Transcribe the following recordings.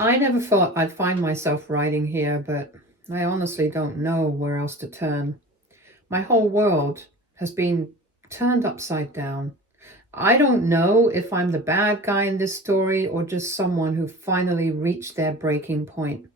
I never thought I'd find myself writing here, but I honestly don't know where else to turn. My whole world has been turned upside down. I don't know if I'm the bad guy in this story or just someone who finally reached their breaking point.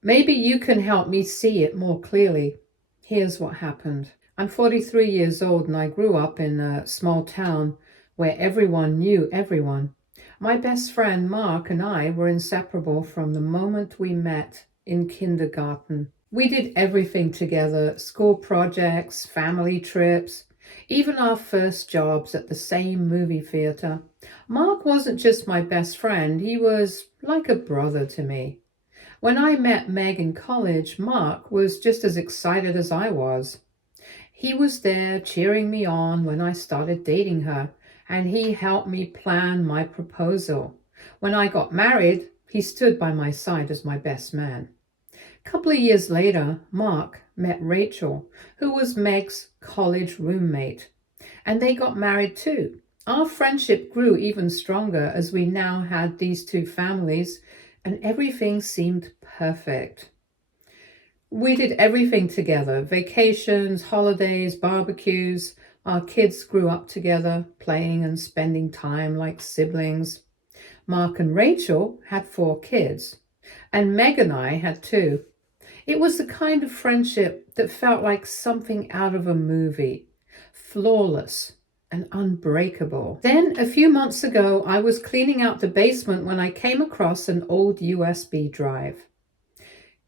Maybe you can help me see it more clearly. Here's what happened. I'm 43 years old and I grew up in a small town where everyone knew everyone. My best friend Mark and I were inseparable from the moment we met in kindergarten. We did everything together: school projects, family trips, even our first jobs at the same movie theater. Mark wasn't just my best friend, he was like a brother to me. When I met Meg in college, Mark was just as excited as I was. He was there cheering me on when I started dating her, and he helped me plan my proposal. When I got married, he stood by my side as my best man. A couple of years later, Mark met Rachel, who was Meg's college roommate, and they got married too. Our friendship grew even stronger as we now had these two families, and everything seemed perfect. We did everything together: vacations, holidays, barbecues. Our kids grew up together, playing and spending time like siblings. Mark and Rachel had 4 kids, and Meg and I had 2. It was the kind of friendship that felt like something out of a movie, flawless and unbreakable. Then, a few months ago, I was cleaning out the basement when I came across an old USB drive.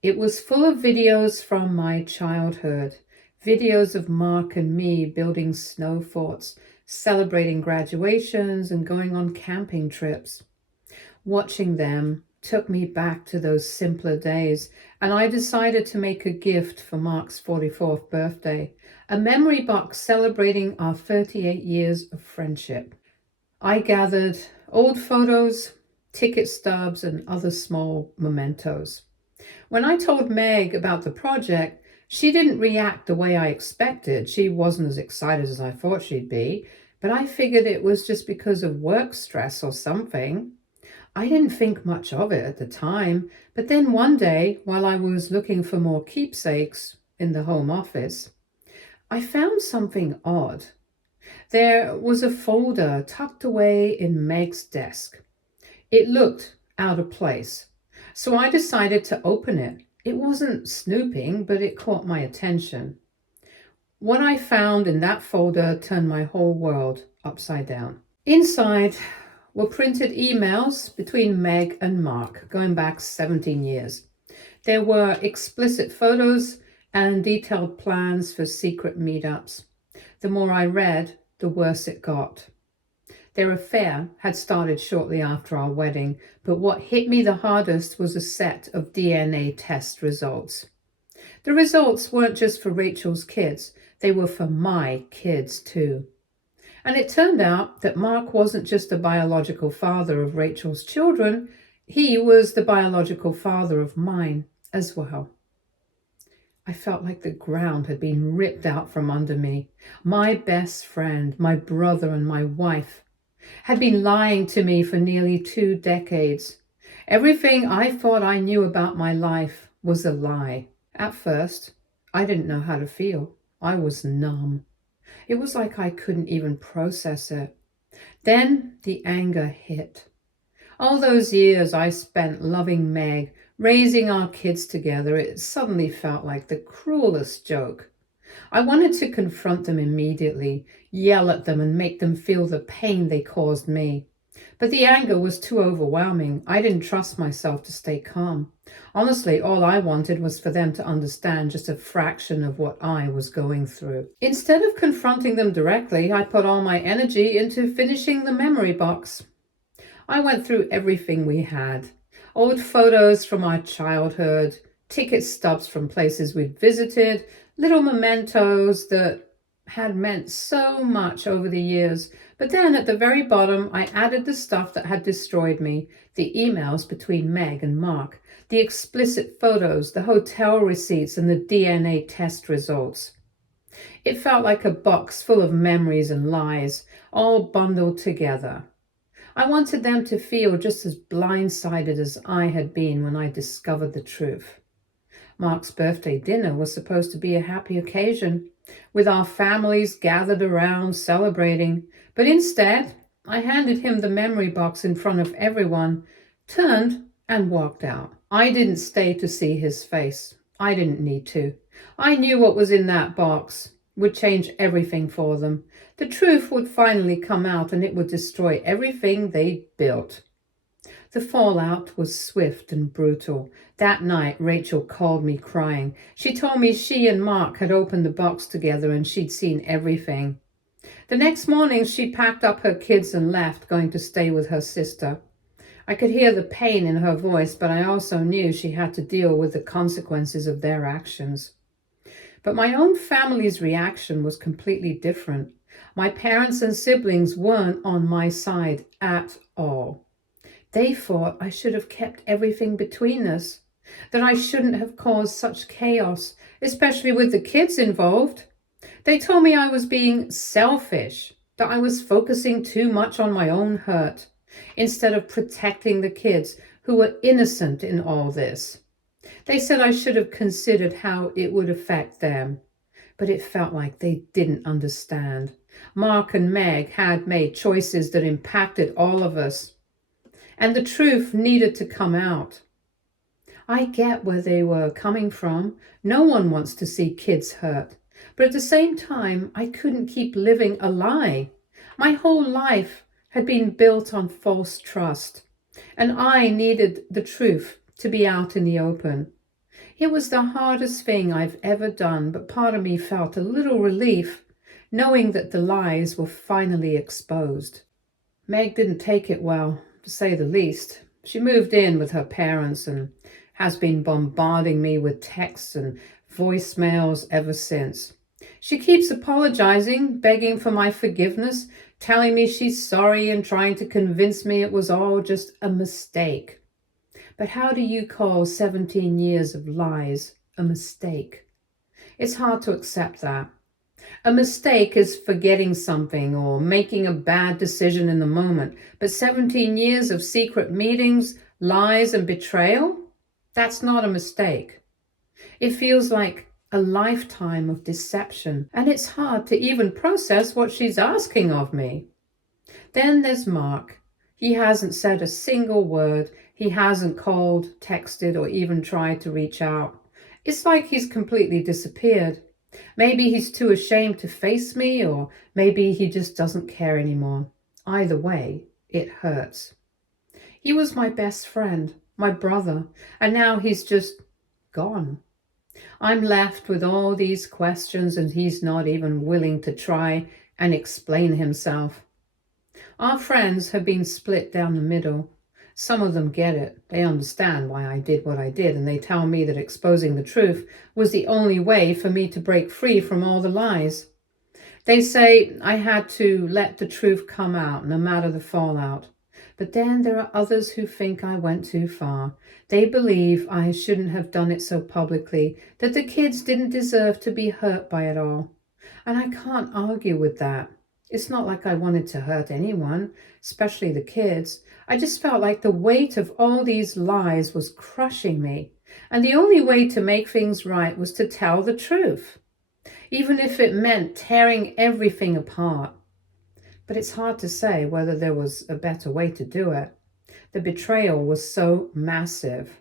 It was full of videos from my childhood, videos of Mark and me building snow forts, celebrating graduations, and going on camping trips. Watching them took me back to those simpler days, and I decided to make a gift for Mark's 44th birthday, a memory box celebrating our 38 years of friendship. I gathered old photos, ticket stubs, and other small mementos. When I told Meg about the project, she didn't react the way I expected. She wasn't as excited as I thought she'd be, but I figured it was just because of work stress or something. I didn't think much of it at the time, but then one day, while I was looking for more keepsakes in the home office, I found something odd. There was a folder tucked away in Meg's desk. It looked out of place, so I decided to open it. It wasn't snooping, but it caught my attention. What I found in that folder turned my whole world upside down. Inside were printed emails between Meg and Mark going back 17 years. There were explicit photos and detailed plans for secret meetups. The more I read, the worse it got. Their affair had started shortly after our wedding, but what hit me the hardest was a set of DNA test results. The results weren't just for Rachel's kids, they were for my kids too. And it turned out that Mark wasn't just the biological father of Rachel's children, he was the biological father of mine as well. I felt like the ground had been ripped out from under me. My best friend, my brother, and my wife had been lying to me for nearly 2 decades. Everything I thought I knew about my life was a lie. At first, I didn't know how to feel. I was numb. It was like I couldn't even process it. Then the anger hit. All those years I spent loving Meg, raising our kids together, it suddenly felt like the cruelest joke. I wanted to confront them immediately, yell at them and make them feel the pain they caused me. But the anger was too overwhelming. I didn't trust myself to stay calm. Honestly, all I wanted was for them to understand just a fraction of what I was going through. Instead of confronting them directly, I put all my energy into finishing the memory box. I went through everything we had: old photos from our childhood, ticket stubs from places we'd visited, little mementos that had meant so much over the years. But then at the very bottom, I added the stuff that had destroyed me: the emails between Meg and Mark, the explicit photos, the hotel receipts, and the DNA test results. It felt like a box full of memories and lies, all bundled together. I wanted them to feel just as blindsided as I had been when I discovered the truth. Mark's birthday dinner was supposed to be a happy occasion, with our families gathered around celebrating, but instead, I handed him the memory box in front of everyone, turned, and walked out. I didn't stay to see his face. I didn't need to. I knew what was in that box would change everything for them. The truth would finally come out and it would destroy everything they'd built. The fallout was swift and brutal. That night, Rachel called me crying. She told me she and Mark had opened the box together and she'd seen everything. The next morning, she packed up her kids and left, going to stay with her sister. I could hear the pain in her voice, but I also knew she had to deal with the consequences of their actions. But my own family's reaction was completely different. My parents and siblings weren't on my side at all. They thought I should have kept everything between us, that I shouldn't have caused such chaos, especially with the kids involved. They told me I was being selfish, that I was focusing too much on my own hurt, instead of protecting the kids who were innocent in all this. They said I should have considered how it would affect them, but it felt like they didn't understand. Mark and Meg had made choices that impacted all of us, and the truth needed to come out. I get where they were coming from. No one wants to see kids hurt. But at the same time, I couldn't keep living a lie. My whole life had been built on false trust, and I needed the truth to be out in the open. It was the hardest thing I've ever done, but part of me felt a little relief knowing that the lies were finally exposed. Meg didn't take it well, to say the least. She moved in with her parents and has been bombarding me with texts and voicemails ever since. She keeps apologizing, begging for my forgiveness, telling me she's sorry and trying to convince me it was all just a mistake. But how do you call 17 years of lies a mistake? It's hard to accept that. A mistake is forgetting something or making a bad decision in the moment. But 17 years of secret meetings, lies, and betrayal? That's not a mistake. It feels like a lifetime of deception, and it's hard to even process what she's asking of me. Then there's Mark. He hasn't said a single word. He hasn't called, texted, or even tried to reach out. It's like he's completely disappeared. Maybe he's too ashamed to face me, or maybe he just doesn't care anymore. Either way, it hurts. He was my best friend, my brother, and now he's just gone. I'm left with all these questions, and he's not even willing to try and explain himself. Our friends have been split down the middle. Some of them get it. They understand why I did what I did, and they tell me that exposing the truth was the only way for me to break free from all the lies. They say I had to let the truth come out, no matter the fallout. But then there are others who think I went too far. They believe I shouldn't have done it so publicly, that the kids didn't deserve to be hurt by it all. And I can't argue with that. It's not like I wanted to hurt anyone, especially the kids. I just felt like the weight of all these lies was crushing me, and the only way to make things right was to tell the truth, even if it meant tearing everything apart. But it's hard to say whether there was a better way to do it. The betrayal was so massive,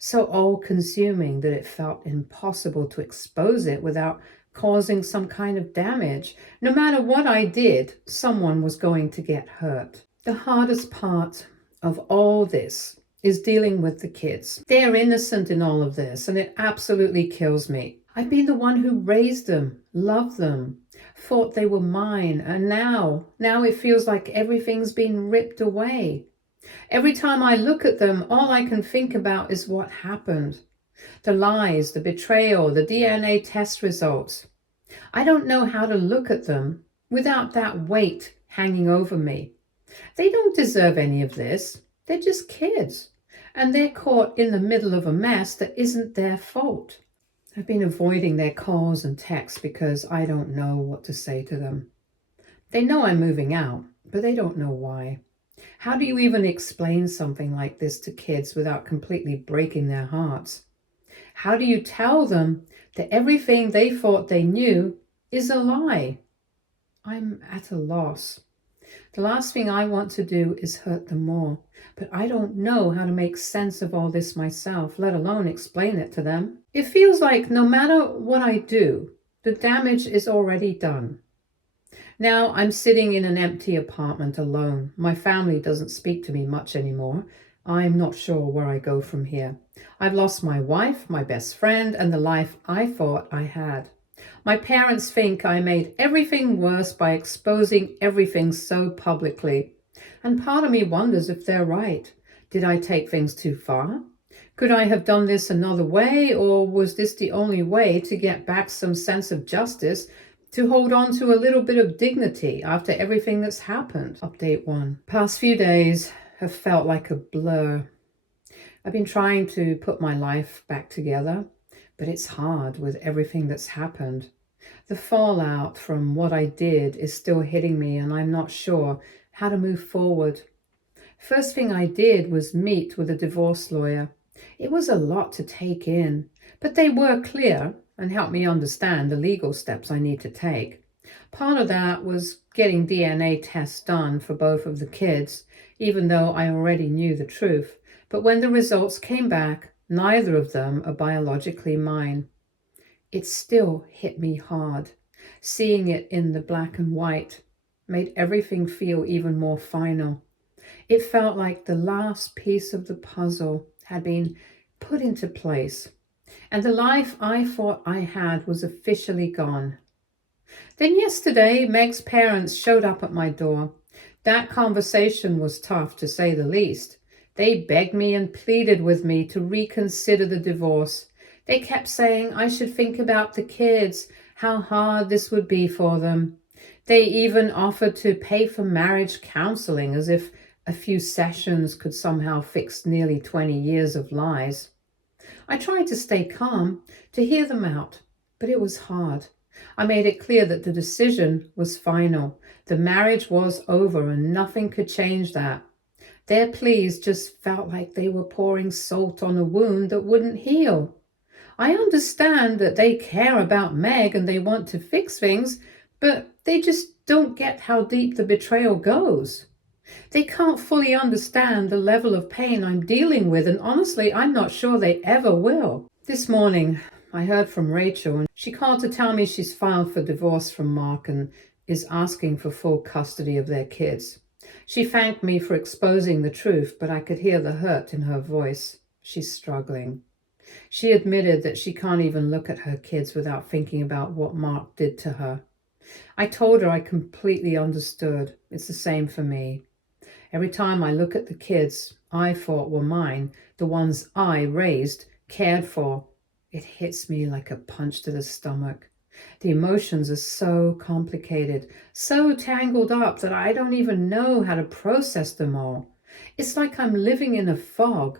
so all-consuming that it felt impossible to expose it without causing some kind of damage. No matter what I did, someone was going to get hurt. The hardest part of all this is dealing with the kids. They're innocent in all of this, and it absolutely kills me. I've been the one who raised them, loved them, thought they were mine, and now it feels like everything's been ripped away. Every time I look at them, all I can think about is what happened. The lies, the betrayal, the DNA test results. I don't know how to look at them without that weight hanging over me. They don't deserve any of this. They're just kids, and they're caught in the middle of a mess that isn't their fault. I've been avoiding their calls and texts because I don't know what to say to them. They know I'm moving out, but they don't know why. How do you even explain something like this to kids without completely breaking their hearts? How do you tell them that everything they thought they knew is a lie? I'm at a loss. The last thing I want to do is hurt them more, but I don't know how to make sense of all this myself, let alone explain it to them. It feels like no matter what I do, the damage is already done. Now I'm sitting in an empty apartment alone. My family doesn't speak to me much anymore. I'm not sure where I go from here. I've lost my wife, my best friend, and the life I thought I had. My parents think I made everything worse by exposing everything so publicly. And part of me wonders if they're right. Did I take things too far? Could I have done this another way, or was this the only way to get back some sense of justice, to hold on to a little bit of dignity after everything that's happened? Update 1. Past few days have felt like a blur. I've been trying to put my life back together, but it's hard with everything that's happened. The fallout from what I did is still hitting me, and I'm not sure how to move forward. First thing I did was meet with a divorce lawyer. It was a lot to take in, but they were clear and helped me understand the legal steps I need to take. Part of that was getting DNA tests done for both of the kids, even though I already knew the truth. But when the results came back, neither of them are biologically mine. It still hit me hard. Seeing it in the black and white made everything feel even more final. It felt like the last piece of the puzzle had been put into place, and the life I thought I had was officially gone. Then yesterday, Meg's parents showed up at my door. That conversation was tough, to say the least. They begged me and pleaded with me to reconsider the divorce. They kept saying I should think about the kids, how hard this would be for them. They even offered to pay for marriage counseling, as if a few sessions could somehow fix nearly 20 years of lies. I tried to stay calm, to hear them out, but it was hard. I made it clear that the decision was final. The marriage was over and nothing could change that. Their pleas just felt like they were pouring salt on a wound that wouldn't heal. I understand that they care about Meg and they want to fix things, but they just don't get how deep the betrayal goes. They can't fully understand the level of pain I'm dealing with, and honestly, I'm not sure they ever will. This morning, I heard from Rachel, and she called to tell me she's filed for divorce from Mark and is asking for full custody of their kids. She thanked me for exposing the truth, but I could hear the hurt in her voice. She's struggling. She admitted that she can't even look at her kids without thinking about what Mark did to her. I told her I completely understood. It's the same for me. Every time I look at the kids I thought were mine, the ones I raised, cared for, it hits me like a punch to the stomach. The emotions are so complicated, so tangled up that I don't even know how to process them all. It's like I'm living in a fog,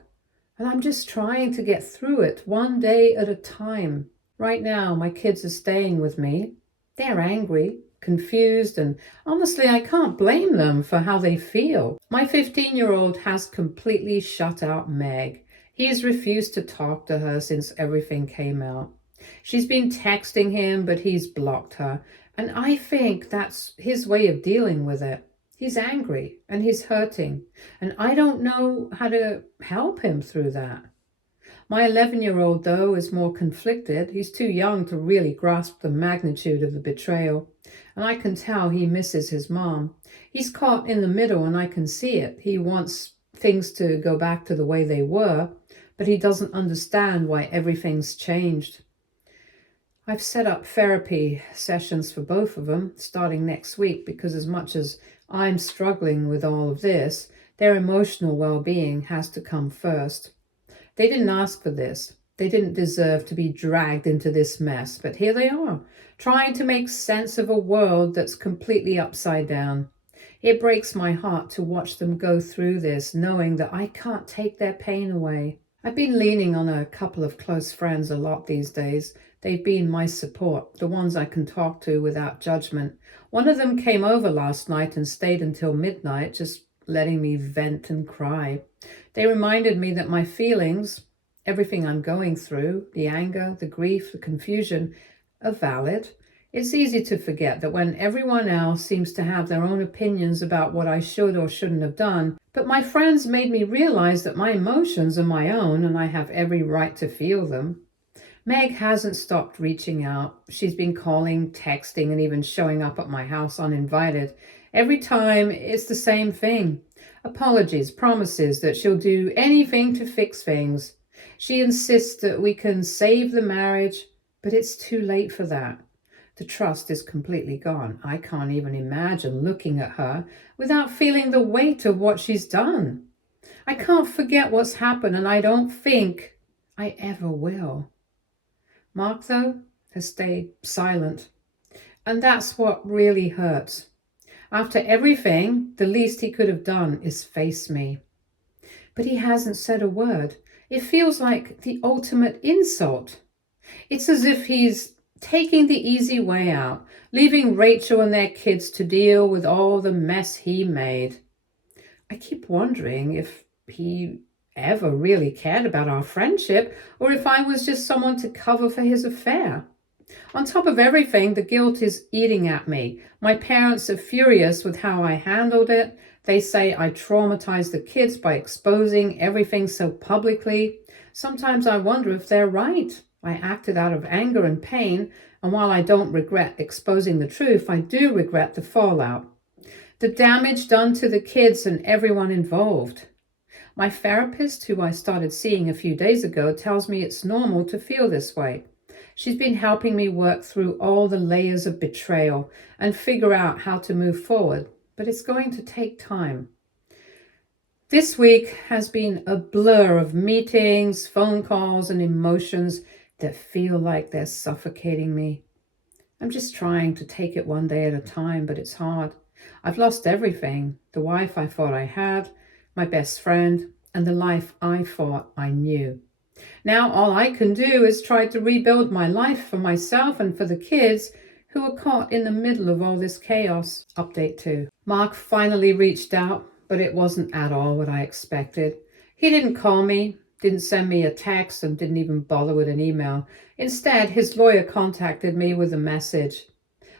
and I'm just trying to get through it one day at a time. Right now, my kids are staying with me. They're angry, confused, and honestly, I can't blame them for how they feel. My 15-year-old has completely shut out Meg. He's refused to talk to her since everything came out. She's been texting him, but he's blocked her, and I think that's his way of dealing with it. He's angry and he's hurting, and I don't know how to help him through that. My 11-year-old, though, is more conflicted. He's too young to really grasp the magnitude of the betrayal, and I can tell he misses his mom. He's caught in the middle, and I can see it. He wants things to go back to the way they were, but he doesn't understand why everything's changed. I've set up therapy sessions for both of them starting next week, because as much as I'm struggling with all of this, their emotional well-being has to come first. They didn't ask for this. They didn't deserve to be dragged into this mess, but here they are, trying to make sense of a world that's completely upside down. It breaks my heart to watch them go through this, knowing that I can't take their pain away. I've been leaning on a couple of close friends a lot these days. They've been my support, the ones I can talk to without judgment. One of them came over last night and stayed until midnight, just letting me vent and cry. They reminded me that my feelings, everything I'm going through, the anger, the grief, the confusion, are valid. It's easy to forget that when everyone else seems to have their own opinions about what I should or shouldn't have done, but my friends made me realize that my emotions are my own and I have every right to feel them. Meg hasn't stopped reaching out. She's been calling, texting, and even showing up at my house uninvited. Every time, it's the same thing. Apologies, promises that she'll do anything to fix things. She insists that we can save the marriage, but it's too late for that. The trust is completely gone. I can't even imagine looking at her without feeling the weight of what she's done. I can't forget what's happened, and I don't think I ever will. Mark, though, has stayed silent, and that's what really hurts. After everything, the least he could have done is face me. But he hasn't said a word. It feels like the ultimate insult. It's as if he's taking the easy way out, leaving Rachel and their kids to deal with all the mess he made. I keep wondering if he ever really cared about our friendship, or if I was just someone to cover for his affair. On top of everything, the guilt is eating at me. My parents are furious with how I handled it. They say I traumatized the kids by exposing everything so publicly. Sometimes I wonder if they're right. I acted out of anger and pain, and while I don't regret exposing the truth, I do regret the fallout. The damage done to the kids and everyone involved. My therapist, who I started seeing a few days ago, tells me it's normal to feel this way. She's been helping me work through all the layers of betrayal and figure out how to move forward, but it's going to take time. This week has been a blur of meetings, phone calls, and emotions that feel like they're suffocating me. I'm just trying to take it one day at a time, but it's hard. I've lost everything: the wife I thought I had, my best friend, and the life I thought I knew. Now all I can do is try to rebuild my life for myself and for the kids who are caught in the middle of all this chaos. Update 2. Mark finally reached out, but it wasn't at all what I expected. He didn't call me, didn't send me a text, and didn't even bother with an email. Instead, his lawyer contacted me with a message.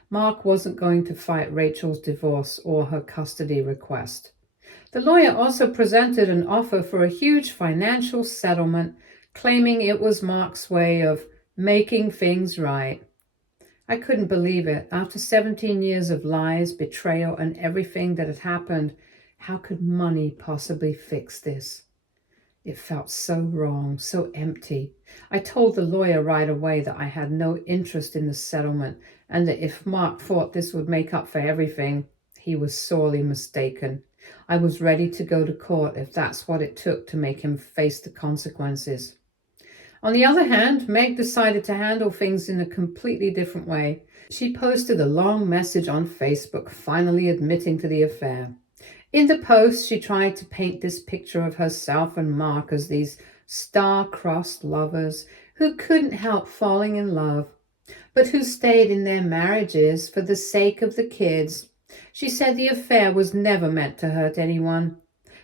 Mark wasn't going to fight Rachel's divorce or her custody request. The lawyer also presented an offer for a huge financial settlement, claiming it was Mark's way of making things right. I couldn't believe it. After 17 years of lies, betrayal, and everything that had happened, how could money possibly fix this? It felt so wrong, so empty. I told the lawyer right away that I had no interest in the settlement, and that if Mark thought this would make up for everything, he was sorely mistaken. I was ready to go to court if that's what it took to make him face the consequences. On the other hand, Meg decided to handle things in a completely different way. She posted a long message on Facebook, finally admitting to the affair. In the post, she tried to paint this picture of herself and Mark as these star-crossed lovers who couldn't help falling in love, but who stayed in their marriages for the sake of the kids. She said the affair was never meant to hurt anyone,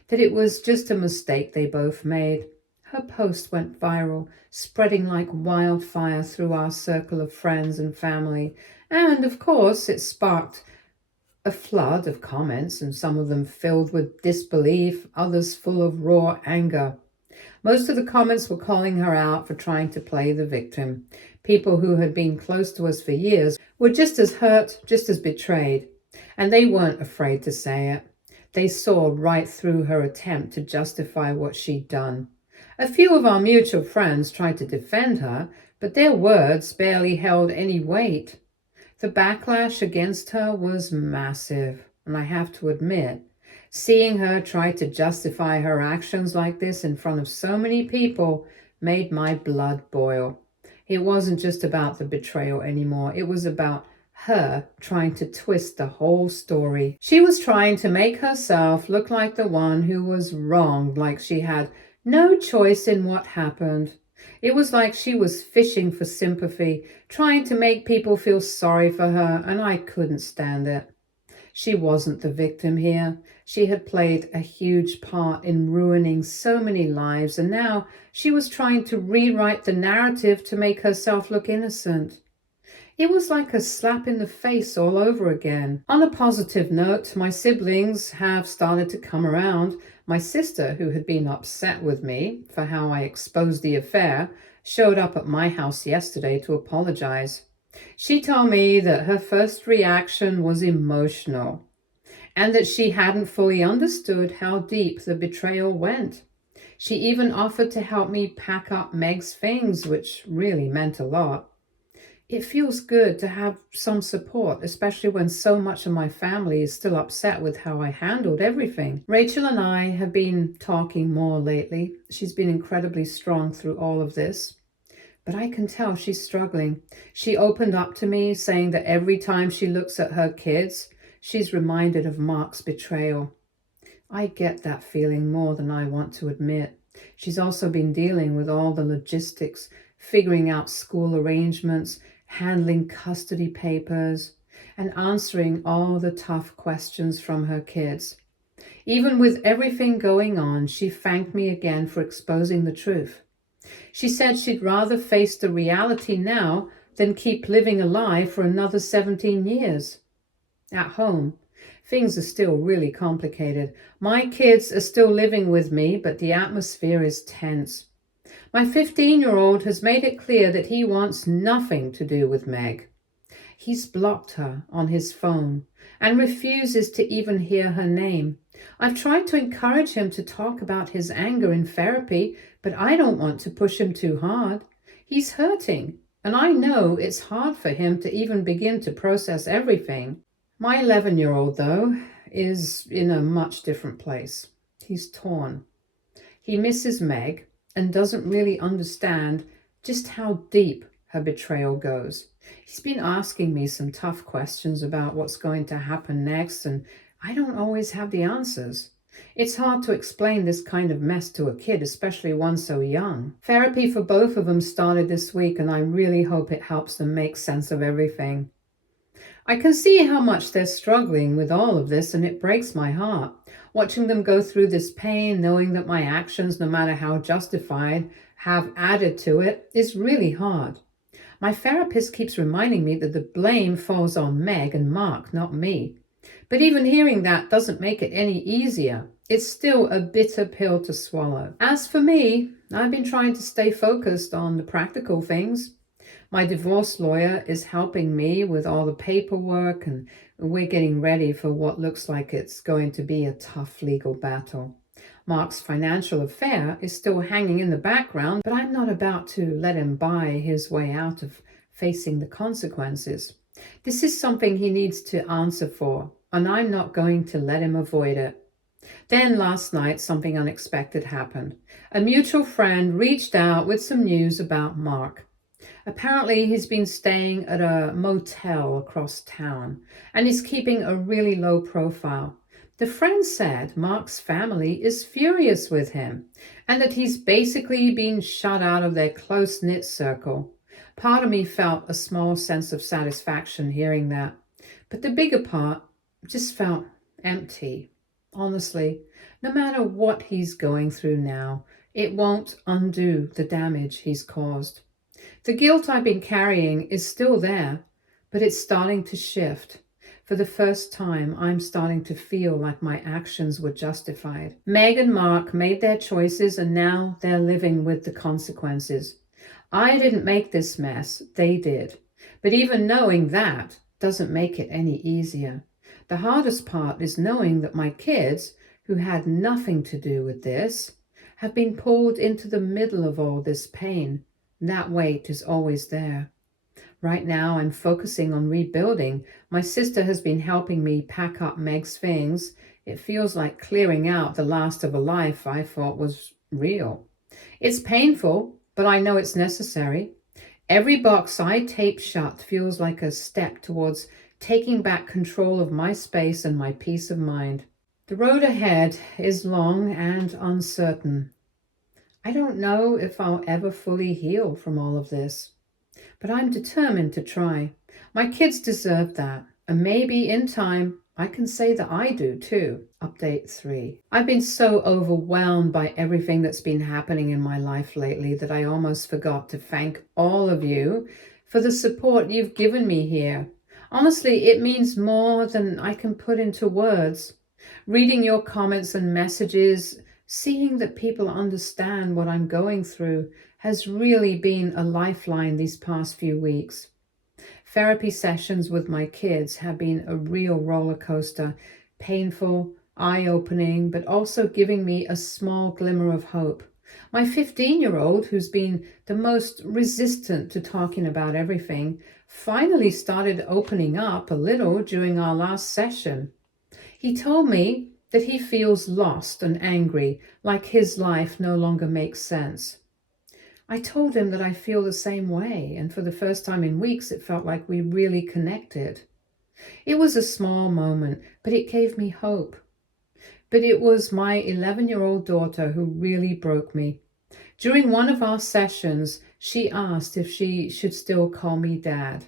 that it was just a mistake they both made. Her post went viral, spreading like wildfire through our circle of friends and family, and of course it sparked a flood of comments, and some of them filled with disbelief, others full of raw anger. Most of the comments were calling her out for trying to play the victim. People who had been close to us for years were just as hurt, just as betrayed, and they weren't afraid to say it. They saw right through her attempt to justify what she'd done. A few of our mutual friends tried to defend her, but their words barely held any weight. The backlash against her was massive, and I have to admit, seeing her try to justify her actions like this in front of so many people made my blood boil. It wasn't just about the betrayal anymore. It was about her trying to twist the whole story. She was trying to make herself look like the one who was wronged, like she had no choice in what happened. It was like she was fishing for sympathy, trying to make people feel sorry for her, and I couldn't stand it. She wasn't the victim here. She had played a huge part in ruining so many lives, and now she was trying to rewrite the narrative to make herself look innocent. It was like a slap in the face all over again. On a positive note, my siblings have started to come around. My sister, who had been upset with me for how I exposed the affair, showed up at my house yesterday to apologize. She told me that her first reaction was emotional and that she hadn't fully understood how deep the betrayal went. She even offered to help me pack up Meg's things, which really meant a lot. It feels good to have some support, especially when so much of my family is still upset with how I handled everything. Rachel and I have been talking more lately. She's been incredibly strong through all of this, but I can tell she's struggling. She opened up to me, saying that every time she looks at her kids, she's reminded of Mark's betrayal. I get that feeling more than I want to admit. She's also been dealing with all the logistics, figuring out school arrangements, handling custody papers, and answering all the tough questions from her kids. Even with everything going on, she thanked me again for exposing the truth. She said she'd rather face the reality now than keep living a lie for another 17 years. At home, things are still really complicated. My kids are still living with me, but the atmosphere is tense. My 15-year-old has made it clear that he wants nothing to do with Meg. He's blocked her on his phone and refuses to even hear her name. I've tried to encourage him to talk about his anger in therapy, but I don't want to push him too hard. He's hurting, and I know it's hard for him to even begin to process everything. My 11-year-old, though, is in a much different place. He's torn. He misses Meg and doesn't really understand just how deep her betrayal goes. He's been asking me some tough questions about what's going to happen next, and I don't always have the answers. It's hard to explain this kind of mess to a kid, especially one so young. Therapy for both of them started this week, and I really hope it helps them make sense of everything. I can see how much they're struggling with all of this, and it breaks my heart. Watching them go through this pain, knowing that my actions, no matter how justified, have added to it, is really hard. My therapist keeps reminding me that the blame falls on Meg and Mark, not me. But even hearing that doesn't make it any easier. It's still a bitter pill to swallow. As for me, I've been trying to stay focused on the practical things. My divorce lawyer is helping me with all the paperwork, and we're getting ready for what looks like it's going to be a tough legal battle. Mark's financial affair is still hanging in the background, but I'm not about to let him buy his way out of facing the consequences. This is something he needs to answer for, and I'm not going to let him avoid it. Then last night, something unexpected happened. A mutual friend reached out with some news about Mark. Apparently, he's been staying at a motel across town and is keeping a really low profile. The friend said Mark's family is furious with him and that he's basically been shut out of their close-knit circle. Part of me felt a small sense of satisfaction hearing that, but the bigger part just felt empty. Honestly, no matter what he's going through now, it won't undo the damage he's caused. The guilt I've been carrying is still there, but it's starting to shift. For the first time, I'm starting to feel like my actions were justified. Meg and Mark made their choices, and now they're living with the consequences. I didn't make this mess, they did. But even knowing that doesn't make it any easier. The hardest part is knowing that my kids, who had nothing to do with this, have been pulled into the middle of all this pain. That weight is always there. Right now, I'm focusing on rebuilding. My sister has been helping me pack up Meg's things. It feels like clearing out the last of a life I thought was real. It's painful, but I know it's necessary. Every box I tape shut feels like a step towards taking back control of my space and my peace of mind. The road ahead is long and uncertain. I don't know if I'll ever fully heal from all of this, but I'm determined to try. My kids deserve that, and maybe in time I can say that I do too. Update 3. I've been so overwhelmed by everything that's been happening in my life lately that I almost forgot to thank all of you for the support you've given me here. Honestly, it means more than I can put into words. Reading your comments and messages, seeing that people understand what I'm going through has really been a lifeline these past few weeks. Therapy sessions with my kids have been a real roller coaster, painful, eye-opening, but also giving me a small glimmer of hope. My 15-year-old, who's been the most resistant to talking about everything, finally started opening up a little during our last session. He told me that he feels lost and angry, like his life no longer makes sense. I told him that I feel the same way, and for the first time in weeks, it felt like we really connected. It was a small moment, but it gave me hope. But it was my 11-year-old daughter who really broke me. During one of our sessions, she asked if she should still call me Dad.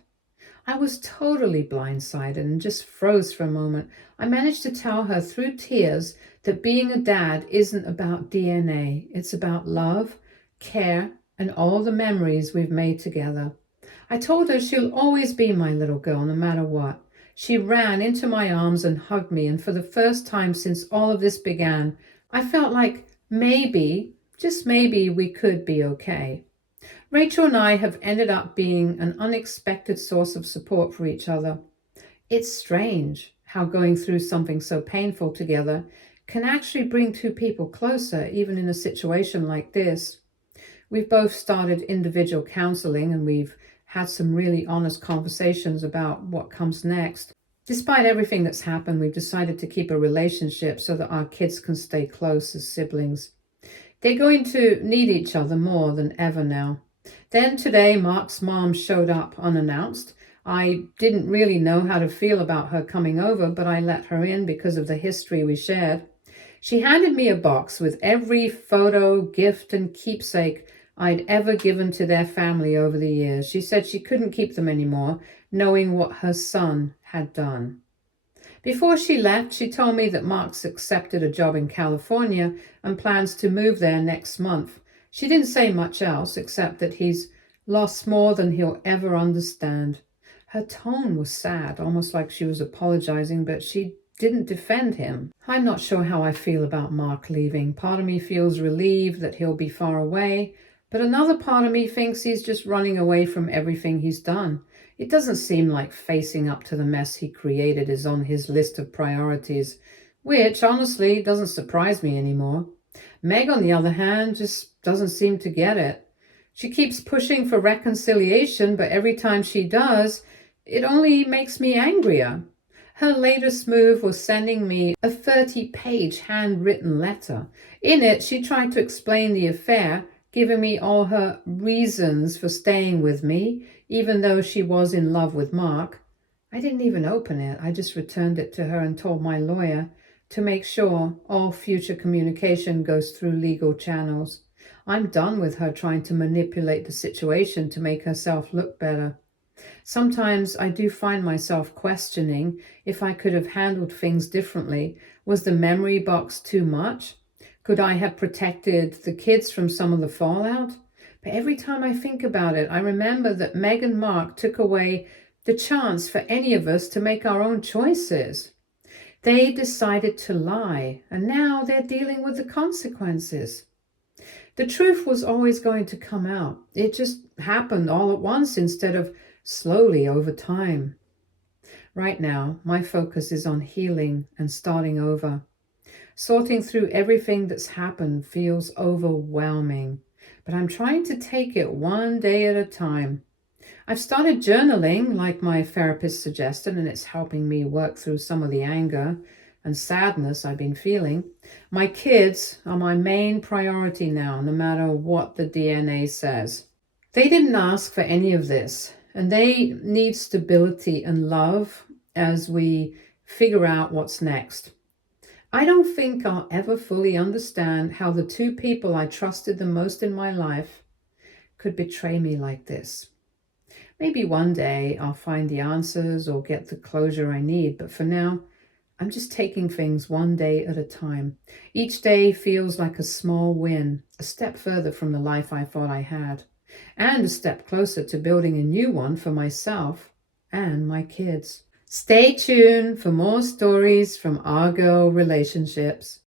I was totally blindsided and just froze for a moment. I managed to tell her through tears that being a dad isn't about DNA. It's about love, care, and all the memories we've made together. I told her she'll always be my little girl, no matter what. She ran into my arms and hugged me, and for the first time since all of this began, I felt like maybe, just maybe, we could be okay. Rachel and I have ended up being an unexpected source of support for each other. It's strange how going through something so painful together can actually bring two people closer, even in a situation like this. We've both started individual counseling and we've had some really honest conversations about what comes next. Despite everything that's happened, we've decided to keep a relationship so that our kids can stay close as siblings. They're going to need each other more than ever now. Then today, Mark's mom showed up unannounced. I didn't really know how to feel about her coming over, but I let her in because of the history we shared. She handed me a box with every photo, gift, and keepsake I'd ever given to their family over the years. She said she couldn't keep them anymore, knowing what her son had done. Before she left, she told me that Mark's accepted a job in California and plans to move there next month. She didn't say much else except that he's lost more than he'll ever understand. Her tone was sad, almost like she was apologizing, but she didn't defend him. I'm not sure how I feel about Mark leaving. Part of me feels relieved that he'll be far away, but another part of me thinks he's just running away from everything he's done. It doesn't seem like facing up to the mess he created is on his list of priorities, which honestly doesn't surprise me anymore. Meg, on the other hand, just doesn't seem to get it. She keeps pushing for reconciliation, but every time she does, it only makes me angrier. Her latest move was sending me a 30-page handwritten letter. In it, she tried to explain the affair, giving me all her reasons for staying with me, even though she was in love with Mark. I didn't even open it. I just returned it to her and told my lawyer to make sure all future communication goes through legal channels. I'm done with her trying to manipulate the situation to make herself look better. Sometimes I do find myself questioning if I could have handled things differently. Was the memory box too much? Could I have protected the kids from some of the fallout? But every time I think about it, I remember that Meg and Mark took away the chance for any of us to make our own choices. They decided to lie, and now they're dealing with the consequences. The truth was always going to come out. It just happened all at once instead of slowly over time. Right now, my focus is on healing and starting over. Sorting through everything that's happened feels overwhelming, but I'm trying to take it one day at a time. I've started journaling like my therapist suggested, and it's helping me work through some of the anger and sadness I've been feeling. My kids are my main priority now, no matter what the DNA says. They didn't ask for any of this, and they need stability and love as we figure out what's next. I don't think I'll ever fully understand how the two people I trusted the most in my life could betray me like this. Maybe one day I'll find the answers or get the closure I need, but for now, I'm just taking things one day at a time. Each day feels like a small win, a step further from the life I thought I had, and a step closer to building a new one for myself and my kids. Stay tuned for more stories from our girl relationships.